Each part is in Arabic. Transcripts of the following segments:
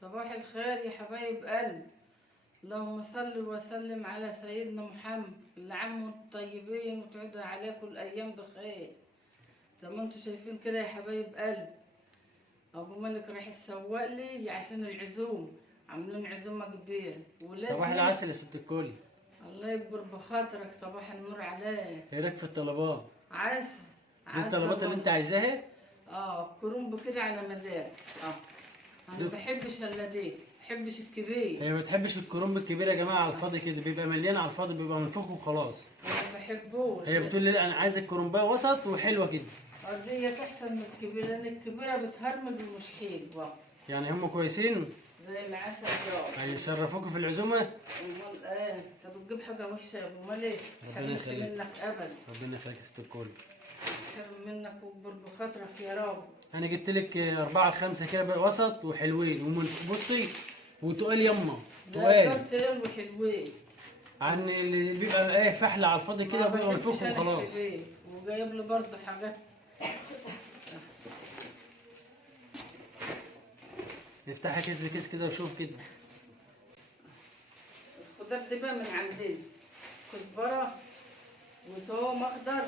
صباح الخير يا حبايب قلب. اللهم صل وسلم على سيدنا محمد اللي عمه الطيبين وتعود عليكم الايام بخير. زي ما انتم شايفين كده يا حبايب قلب، ابو ملك راح يسوق لي عشان العزوم، عاملين عزومه كبيره. صباح العسل يا ست الكل. الله يكبر بخاطرك، صباح النور عليك. ايه رايك في الطلبات؟ عسل دي الطلبات اللي انت عايزاها؟ كرومب كده على مزاج. انا ما بحبش الا دي، ما بحبش الكبير. هي ما بتحبش الكرنب الكبير يا جماعه، على الفاضي كده بيبقى مليان، على الفاضي بيبقى منفوخ وخلاص. انا ما بحبوش. هي بتقول لي لا انا عايزه الكرنبايه وسط وحلوه كده. ديت احسن من الكبيره، لان الكبيره بتهرمل ومش حلوه. يعني هم كويسين زي العسل ده. هيشرفوكوا في العزومه. امال ايه؟ انت بتجيب حاجه وحشه يا ابو مالك؟ ما ربنا تحرمش يخليك. منك ابدا. ربنا يخليك يا ست الكل. تحرم منك ويكبر بخاطرك يا رب. انا جبت لك 4 5 كده بقى وسط وحلوين بصي وتقال يما تقال تقال وحلوين عن اللي بيبقى ايه فحله على الفاضي كده ما بيبقى منفوخ بحبش أنا وخلاص. حلوين. وجايب لي برضه حاجات. افتحي كيس بكيس كده وشوف كده. الخضار دي بقى من عندنا، كزبره وثوم اخضر.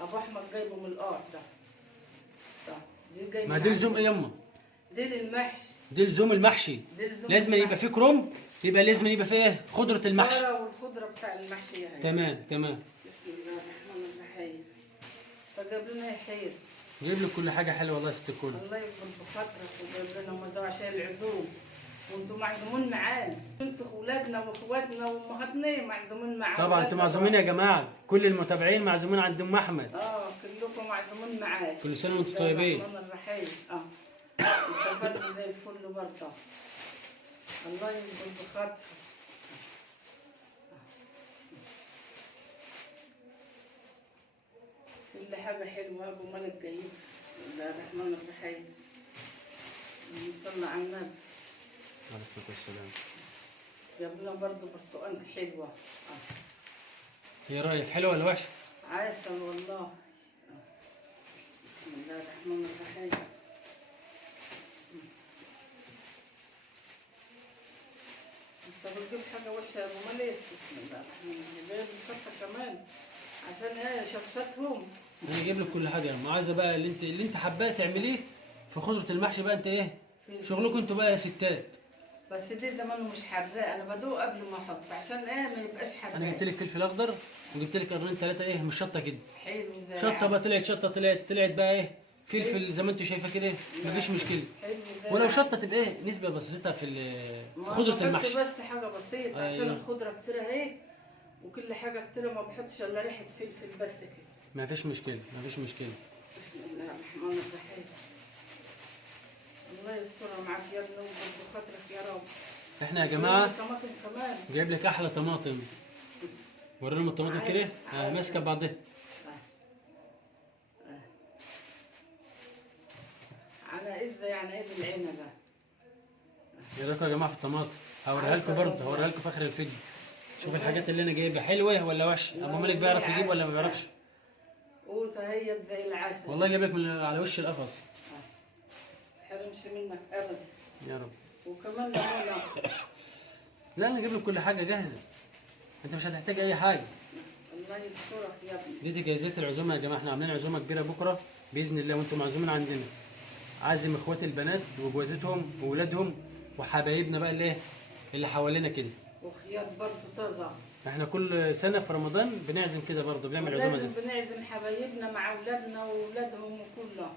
ابو احمد جايبه من الارض ده. دي جايبه ما دي لزوم ايه يما؟ دي للمحشي. دي لزوم المحشي. لازم يبقى فيه كرنب، يبقى لازم يبقى فيه ايه؟ خضرة المحشي. والخضره بتاع المحشي يعني. تمام. بسم الله الرحمن الرحيم. فجاب لنا يا حير. جايب لك كل حاجه حلوه والله يا ست الكل. الله يكبر بخاطرك وجايب لنا مزار عشان العزوم، وانتم معزومين معانا، انتوا اولادنا واخواتنا وامهاتنا معزومين معانا. طبعا انتوا معزومين يا جماعه، كل المتابعين معزومين عند ام احمد. كلكم معزومين معانا. كل سنه وانتم طيبين. الرحمن الرحيم. مسافرنا زي الفل برضه. الله يكبر بخاطرك. كل حاجة حلوة أبو ملك جايب. بسم الله الرحمن الرحيم. صلى على النبي عليه الصلاه والسلام. جاب لنا برضه برتقال حلوة. ايه رايك، حلوه ولا وحشه؟ عسل والله. بسم الله الرحمن الرحيم. انت بتجيب حاجة وحشة يا ابو ملك؟ بسم الله الرحمن الرحيم. جايب الفتة كمان عشان ايه؟ شطشطهم. انا جايب لك كل حاجه يا ام، عايزه بقى اللي انت حباه تعمليه في خضره المحشي بقى. انت ايه شغلكم انتوا بقى يا ستات؟ بس دي زمانه مش حراق، انا بدوق قبل ما احط عشان ايه ما يبقاش حراق. انا جبت لك فلفل اخضر وجبت لك قرنين 3 ايه مش شطه كده. حلو زي شطه بقى طلعت شطه، طلعت بقى ايه فلفل زي ما انتوا شايفه كده، مفيش مشكله. حلو زي ولو شطه تبقى ايه نسبه بسيطه في خضره المحشي. بس حاجه بسيطه عشان الخضره كتير اهي وكل حاجه كتير، ما بحطش الا ريحه فلفل بس كده. مفيش مشكله. بسم الله الرحمن الرحيم. الله يسترها معاك يا ابني ويكبر بخاطرك يا رب. احنا يا جماعه طماطم كمان جايب لك احلى طماطم. ورينا الطماطم كده ماسكه بعضها. على ايد زي على ايد العنبه. ايه رايكم يا جماعه في الطماطم؟ هوريها لكم برضه، هوريها لكم في اخر الفيديو. شوف الحاجات اللي انا جايبها حلوه ولا وحشه. ابو مالك بيعرف يجيب ولا ما بيعرفش؟ وتهيت زي العسل والله جايب لك من على وش القفص. حرمش منك ابدا يا رب. وكمان ليمونه. لا انا جايب لك كل حاجه جاهزه، انت مش هتحتاج اي حاجه. الله يسترك يا ابني. دي جايزات العزومه يا جماعه، احنا عاملين عزومه كبيره بكره باذن الله وانتم معزومين عندنا. عازم اخواتي البنات وجوازتهم واولادهم وحبايبنا بقى اللي حوالينا كده. وخيار برضه طازه. احنا كل سنه في رمضان بنعزم كده برضه، بنعمل عزومه لازم دي. بنعزم حبايبنا مع اولادنا واولادهم وكله.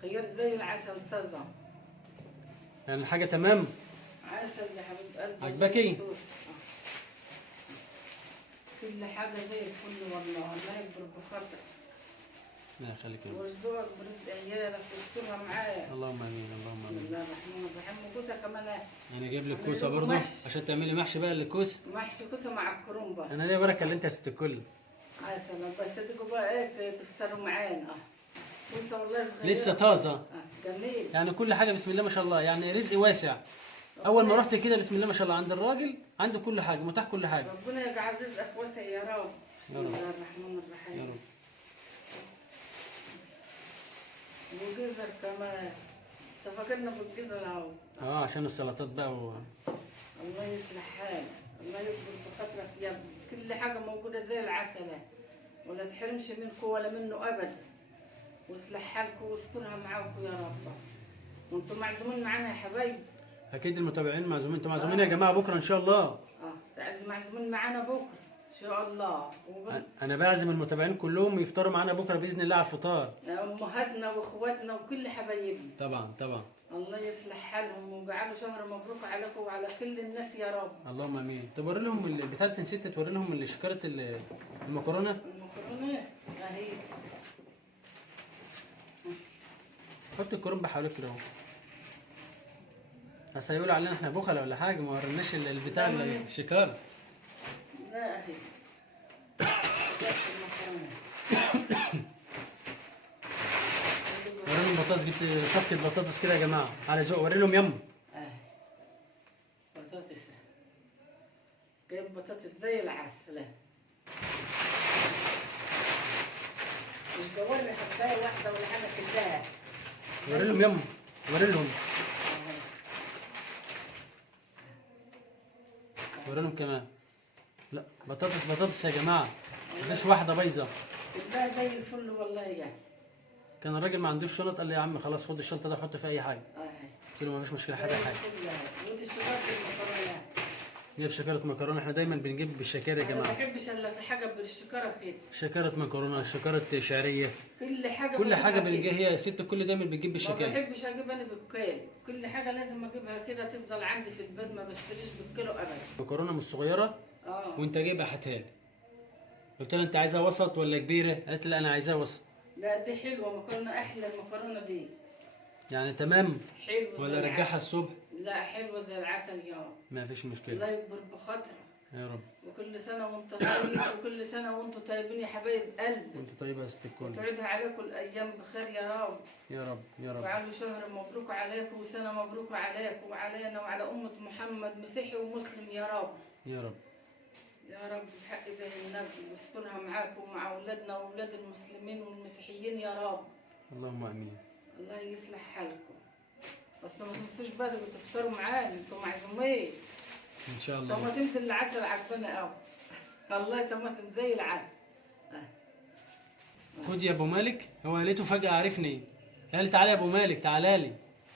خيار زي العسل طازه. يعني الحاجه تمام. عسل يا حبيب قلبي. عجبكي؟ كل حاجه زي الفل والله. الله يكبر بخاطرك. لا يخليك. ويرزقك برزق عيالك ويسترها معاك. اللهم امين. بسم الله الرحمن الرحيم. وكوسه كمان. انا جايب لك كوسه برضه عشان تعملي محشي بقى للكوسه. محشي كوسه مع الكرنبه. انا ليه بركه اللي انت يا ست الكل. عسل. بس تيجوا بقى ايه تفطروا معانا. كوسه والله صغيره لسه طازه. جميل. يعني كل حاجه بسم الله ما شاء الله، يعني رزق واسع. اول ما رحت كده بسم الله ما شاء الله عند الراجل عنده كل حاجه، متاح كل حاجه. ربنا يجعل رزقك واسع يا رب. بسم الله الرحمن الرحيم. يا رب. وجزر كمان. انت فاكرنا بالجزر اهو. عشان السلطات بقى الله يصلح حالك، الله يكبر بخاطرك يا ابني، كل حاجة موجودة زي العسل، ولا تحرمش منكم ولا منه أبدا، ويصلح حالكم ويسترها معاكم يا رب. وانتم معزومين معانا يا حبايبي. اكيد المتابعين معزومين، انتوا معزومين يا جماعه بكره ان شاء الله. معزومين معانا بكره ان شاء الله. انا بعزم المتابعين كلهم يفطروا معانا بكره باذن الله على الفطار، امهاتنا واخواتنا وكل حبايبنا. طبعا طبعا. الله يصلح حالهم ويجعله شهر مبروك عليكم وعلى كل الناس يا رب. اللهم امين. طب وري لهم البتاع، انت نسيت توري لهم شكاره المكرونه. المكرونه اهي. حط الكرنب حواليك كده اهو. اصل هيقولوا علينا احنا بخله ولا حاجه، ما وريناش البتاع الشكاره. لا اهي. وري لهم بطاطس، جبت صفقه بطاطس كده يا جماعه على ذوق، وري لهم يما. بطاطس جايب بطاطس زي العسل، مش بوري حبايه واحده ولا حاجه كلها. وري لهم يما، وري لهم. وري لهم كمان. لا بطاطس يا جماعه، مفيش واحده بايظه. كلها زي الفل والله يا. كان الراجل ما عندوش شنط، قال لي يا عم خلاص خد الشنطه ده حط فيها اي حاجه. قلت له مفيش مشكله، حاجه. ودي الشكاره المكرونه. جايب شكاره مكرونه، احنا دايما بنجيب بالشكاره يا جماعه. ما بحبش الا حاجه بالشكاره كده. شكاره مكرونه، شكاره شعريه، كل حاجه بنجيب. هي ست كل دايما بتجيب بالشكاره. ما بحبش اجيب انا بالكيل، كل حاجه لازم اجيبها كده تفضل عندي في البيت، ما بشتريش بالكيلو ابدا. مكرونه مش صغيره. وانت جايبها هاتها لي. قلت لها انت عايزاها وسط ولا كبيره؟ قالت لي لا انا عايزاها وسط. لا دي حلوه مكرونه، احلى المكرونه دي. يعني تمام. حلوه ولا رجعها الصبح؟ لا حلوه زي العسل يا رب. ما فيش مشكله. الله يكبر بخاطرك يا رب. وكل سنه وانت طيب، وكل سنه وانتم طيبين يا حبايب قلبي. وانت طيبه يا ست الكل. وتعيدها عليكم الايام بخير يا رب. يا رب يا رب. وعلوا شهر مبروك عليكم وسنه مبروك عليكم وعلينا وعلى امه محمد مسيحي ومسلم يا رب. يا رب يا رب بحق به النبي، واسترها معاكم ومع اولادنا واولاد المسلمين والمسيحيين يا رب. اللهم امين. الله يصلح حالكم. بس ما تنسوش بقى تفطروا معانا، انتم معزومين ان شاء الله. طماطم العسل عجبانه قوي. والله طماطم زي العسل. خد يا ابو مالك. هو لقيته فجاه عرفني، قال لي تعالى يا ابو مالك، تعالى لي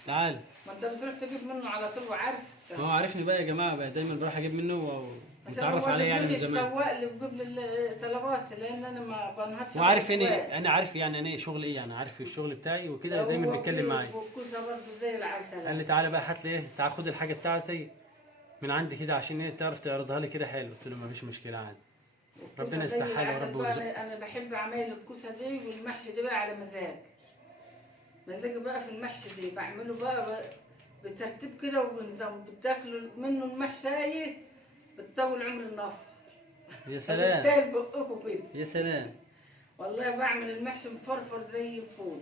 تعالى. ما انت بتروح تجيب منه على طول وعارف. ما هو عارفني بقى يا جماعه، بقى دايما بروح اجيب منه ومتعرف عليه يعني من زمان. السواق اللي بيجيب لي الطلبات، لان انا ما بنهضش. وعارف انا عارف يعني انا شغل ايه، يعني عارف الشغل بتاعي وكده، دايما بيتكلم معايا. والكوسه برضه زي العسل. قال لي تعالى بقى هات لي ايه، تعالى خد الحاجه بتاعتي من عندي كده عشان ايه تعرف تعرضها لي كده حلو. قلت له ما فيش مشكله عادي. ربنا يصلح حاله يا رب ويرزقك. انا بحب عمايل الكوسه دي والمحشي دي بقى على مزاجي بقى في المحشي دي، بعمله بقى بترتيب كده وبنظام، بتاكلوا منه المحشي بتطول عمر النفر. يا سلام. بتستاهل بقكم كده. يا سلام. والله بعمل المحشي مفرفر زي الفول،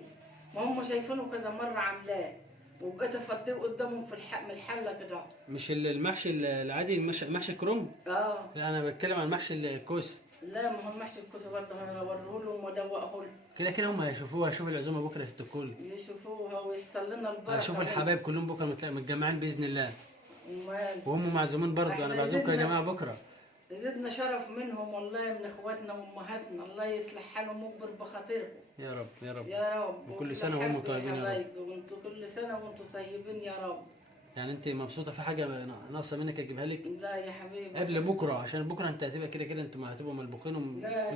وهم شايفينه كذا مره عاملاه، وبقيت افضيه قدامهم في من الحله كده. مش المحشي العادي، محشي الكرنب؟ لا انا بتكلم عن محشي الكوسه. لا ما هو المحشي الكوسه برضه هوريه لهم وادوقه لهم. كده هم هيشوفوها، هيشوفوا العزومه بكره يا ست الكل. يشوفوها ويحصل لنا البركه. هيشوفوا الحبايب كلهم بكره متجمعين باذن الله. امال. وهم معزومين برضه، انا بعزمكم يا جماعه بكره. زدنا شرف منهم والله، من اخواتنا وامهاتنا، الله يصلح حالهم ويكبر بخاطرهم. يا رب يا رب. يا رب. وكل سنه وهم طيبين يا رب. وانتم كل سنه وانتم طيبين يا رب. يعني انت مبسوطه في حاجه ناقصه منك اجيبها لك؟ لا يا حبيبي. قبل بكره، عشان بكره انت هتبقى كده انتوا هتبقوا ملبوخين لا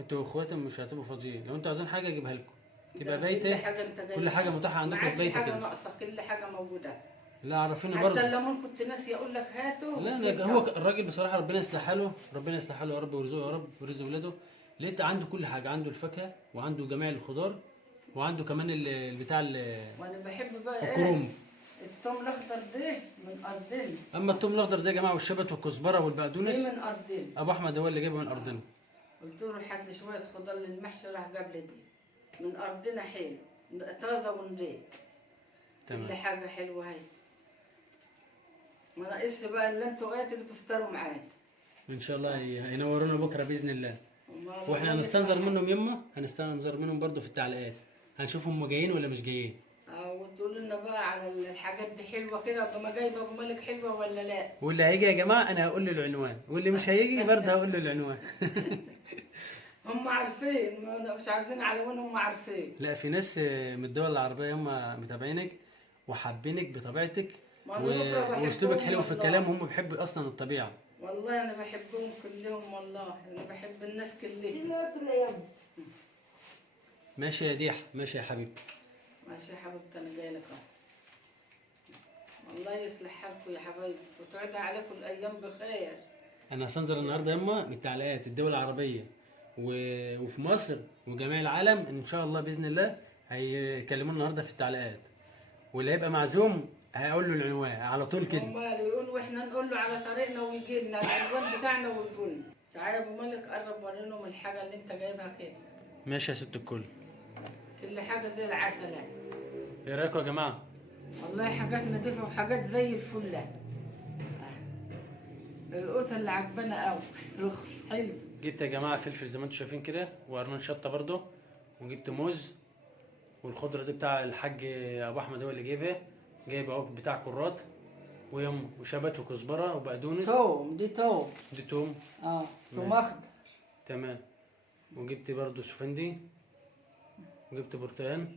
انتوا واخواتهم مش هتبقوا فاضيين. لو انتوا عايزين حاجه اجيبها لكم، تبقى بايته. كل حاجه متاحه عندكم في بيتك كده. حاجه ناقصه، كل حاجه موجوده. لا عرفيني برضه. حتى الليمون كنت ناسي اقول لك هاته. لا هو الراجل بصراحه ربنا يصلح حاله، ربنا يصلح حاله يا رب ويرزقه يا رب ويرزق ولاده. لقيت عنده كل حاجه، عنده الفاكهه وعنده جميع الخضار وعنده كمان البتاع وانا بحب بقى الكروم. الثوم الاخضر ده من ارضنا. اما الثوم الاخضر ده يا جماعه والشبت والكزبره والبقدونس من ارضنا. ابو احمد هو اللي جايبه من ارضنا. قلت له هات لي شويه خضار للمحشي، راح جاب لي دي من ارضنا حلو طازه ونضيف. تمام. كل حاجه حلوه هاي. ما ناقصش بقى اللي انتوا تيجوا تفطروا معايا. ان شاء الله ينورونا بكره باذن الله. واحنا هنستنظر منهم يما، هنستنظر منهم برضو في التعليقات، هنشوف هم جايين ولا مش جايين. وتقولوا لنا بقى على الحاجات دي حلوه كده، ابقى ما جايبه ابو مالك حلوه ولا لا. واللي هيجي يا جماعه انا هقول له العنوان، واللي مش هيجي برضه هقول له العنوان. هم عارفين، مش عارفين على وين، هم عارفين. لا في ناس من الدول العربيه هم متابعينك وحابينك بطبيعتك والله بحبهم واسلوبك حلو في والله. الكلام، هم بيحبوا اصلا الطبيعه. والله انا بحبهم كلهم، والله انا بحب الناس كلهم. ماشي يا ديح، ماشي يا حبيبي. ماشي يا حبيبتي، انا جايه لك اهو. الله يصلح حالكم يا حبايبي وتعود عليكم الايام بخير. انا هسنزل النهارده يما بالتعليقات الدول العربيه وفي مصر وجميع العالم ان شاء الله باذن الله هيكلمونا النهارده في التعليقات، واللي هيبقى معزوم هقول له العنوان على طول كده. امال يقول واحنا نقول له على طريقنا ويجي لنا العنوان بتاعنا ويقول لنا. تعالى يا ابو مالك قرب ورينهم الحاجه اللي انت جايبها كده. ماشي يا ست الكل. كل حاجه زي العسل. ايه رايكم يا جماعه؟ والله حاجات نضيفه وحاجات زي الفل. القوطه اللي عجبانا قوي، رخر حلو. جبت يا جماعه فلفل زي ما انتم شايفين كده، وقرنين شطه برضه، وجبت موز، والخضره دي بتاع الحاج ابو احمد هو اللي جايبها، جايب اهو بتاع كرات وشبت وكزبره وبقدونس. توم، دي توم. دي توم. توم اخضر. تمام. وجبت برضه سفندي، وجبت برتقان.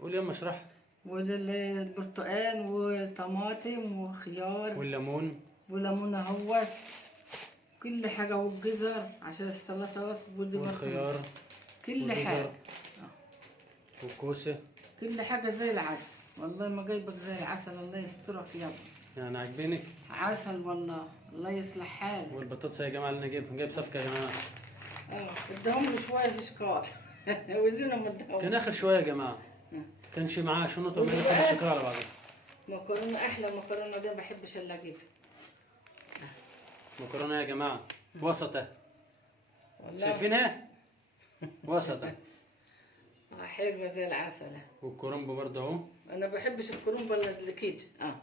قول يما اشرح. والبرتقال وطماطم وخيار والليمون. وليمون اهوت، كل حاجه، والجزر عشان السلطات والخيار. كل حاجه. والكوسه. كل حاجه زي العسل، والله ما جايبك زي العسل. الله يسترك يابا. يعني عاجبينك؟ عسل والله، الله يصلح حالك. والبطاطس يا جماعه اللي انا جايب صفقه يا جماعه. اداهم له شويه في شكار. وزنهم اداهم. كان اخر شويه يا جماعه. كانش معاه شنطه ولا كان شكرا على بعضها. مكرونه احلى مكرونه دي، ما بحبش الا اجيبها. مكرونه يا جماعه وسطه. والله شايفينها؟ وسطه. حلوه زي العسل. والكرنب برضه اهو. انا بحبش الكرنب اللي كده.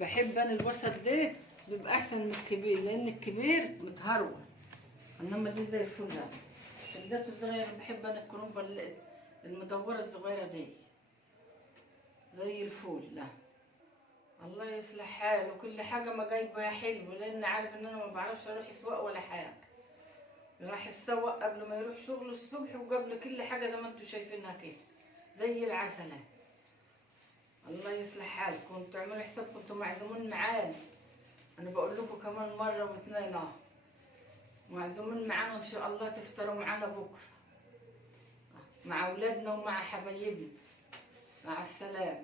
بحب انا الوسط ده، بيبقى احسن من الكبير، لان الكبير متهروى، انما دي زي الفل. الدات الصغيره بحب انا الكرنب المدوره الصغيره دي زي الفول. لا الله يصلح حاله، وكل حاجه ما جايبه حلو، لان عارف ان انا ما بعرفش اروح السواق ولا حاجه. راح السواق قبل ما يروح شغله الصبح، وقبل كل حاجه زي ما انتم شايفينها كده زي العسل. الله يصلح حالكم، تعملوا حسابكم انتم معزومين معانا. انا بقول لكم كمان مره واثنين معزومين معانا ان شاء الله، تفطروا معانا بكره مع اولادنا ومع حبايبنا. مع السلامه.